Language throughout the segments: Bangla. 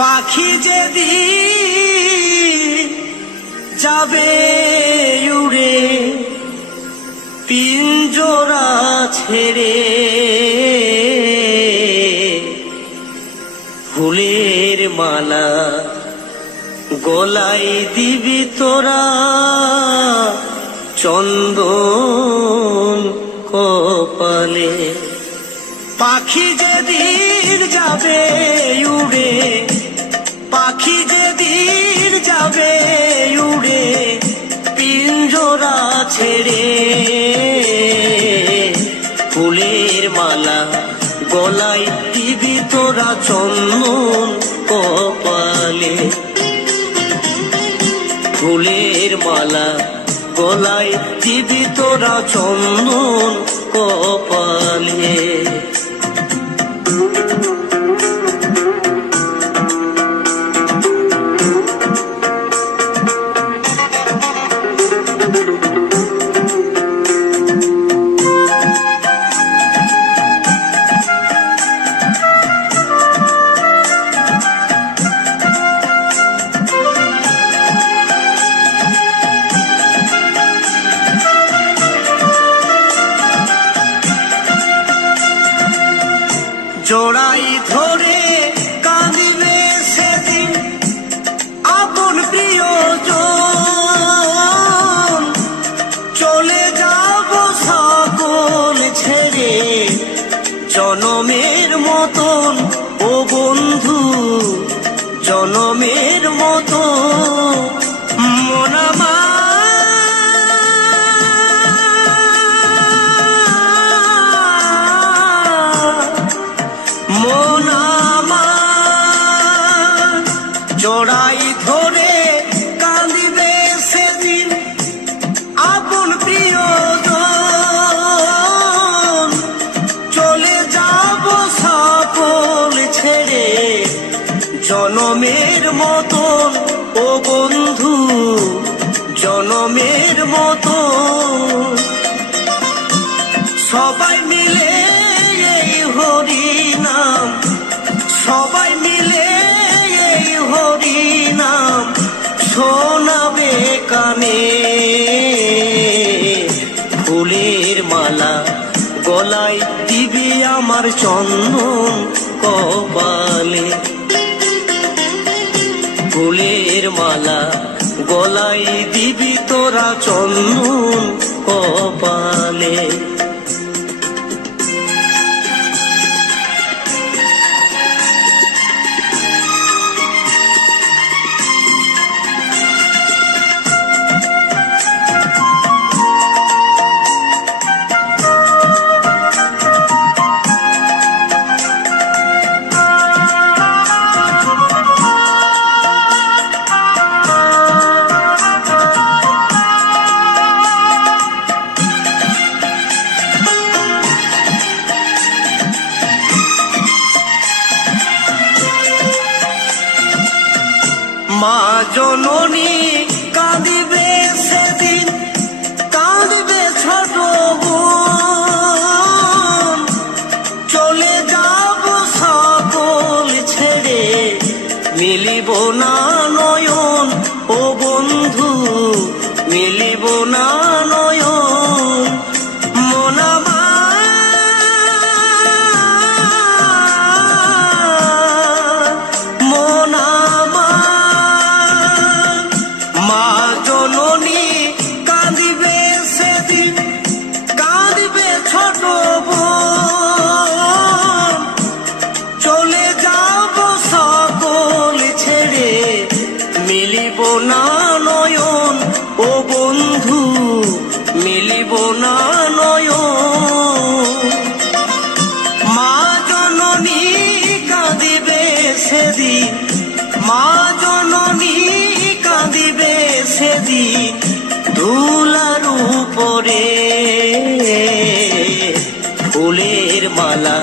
পাখি যেদিন যাবে উড়ে পিঞ্জরা ছেড়ে, ফুলের মালা গলায় দিবি তোরা, চন্দন কপালে। পাখি যেদিন যাবে উড়ে, পাখি যেদিন যাবে উড়ে পিঞ্জরা ছেড়ে, ফুলের মালা গলায় দিবি তোরা, চন্দন কপালে। ফুলের মালা গলায় দিবি তোরা, চন্দন কপালে। জড়াই ধরে কাঁদিবে সেদিন আপন প্রিয়জন, চলে যাব সকল ছেড়ে জনমের মতন। ও বন্ধু জনমের মতো মনামা জড়াই ধরে কাঁদিবে সেদিন আপন প্রিয়জন, চলে যাব সকল ছেড়ে জনমের মতন। ও বন্ধু জনমের মতন। সবাই মিলে এই হরি নাম, সবাই মিলে হরি নাম শোনাবে কানে, ফুলের মালা গলায় দিবি আমার, চন্দন কপালে। ফুলের মালা গলায় দিবি তোরা, চন্দন কপালে। মা জননী কাঁদিবে সেদিন, কাঁদিবে ছোট বোন, চলে যাব সকল ছেড়ে মিলিব না নয়ন। ও বন্ধু মিলিব না নয়ন, মনামা মিলিব না নয়ন। ও বন্ধু মিলিব না নয়ন, মা জননী কাঁদিবে সেদিন, মা জননী কাঁদিবে সেদিন ধুলার উপরে। ফুলের মালা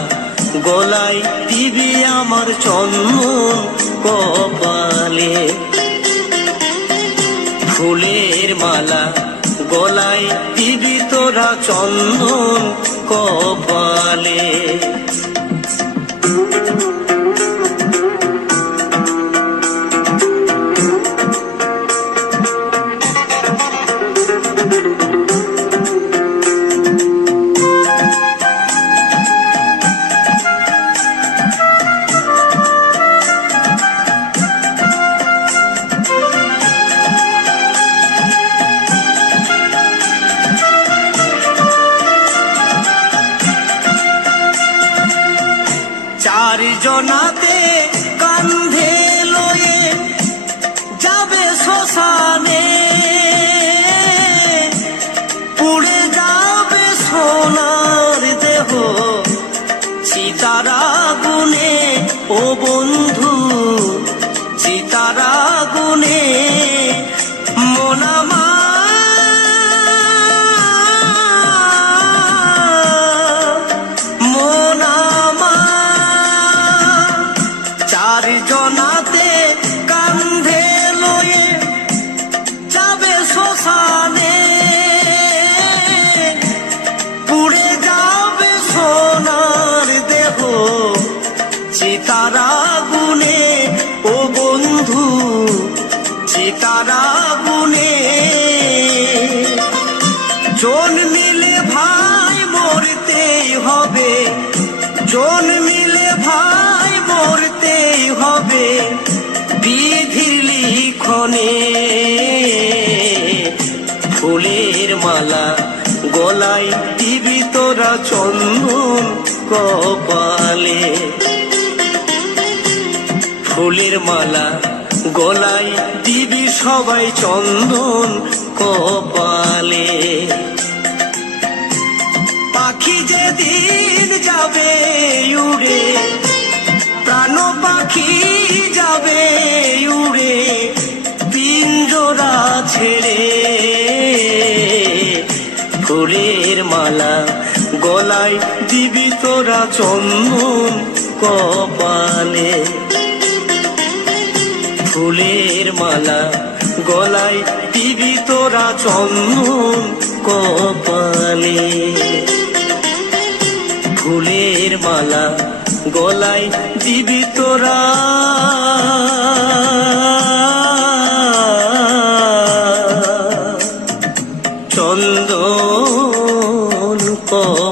গলায় দিবি আমার, চন্দন কপালে। ফুলের মালা গলায় দিবি তোরা, চন্দন কপালে। চারজনাতে কান্ধে লয়ে যাবে শ্মশানে, পুড়ে যাবে সোনার দেহ চিতার আগুনে। ও বন্ধু চিতার আগুনে মন আমার, মন আমার। চারজনাতে কান্ধে লয়ে যাবে শ্মশানে, পুড়ে যাবে সোনার দেহ চিতার আগুনে। ও বন্ধু চিতার আগুনে। জন্মিলে ভাই মরতেই হবে, জন্মিলে ভাই মরতেই হবে বিধির লিখনে। ফুলের মালা গলায় দিবি তোরা চন্দন কপালে, ফুলের মালা গলায় দিবি সবাই চন্দন কপালে। পাখি যেদিন যাবে উড়ে, প্রাণ পাখি যাবে উড়ে পিঞ্জরা ছেড়ে, ফুলের মালা গলায় দিবি তোরা চন্দন কপালে, ফুলের মালা গলায় দিবি তোরা চন্দন কপালে, ফুলের মালা গলায় দিবি তোরা চন্দন কপালে।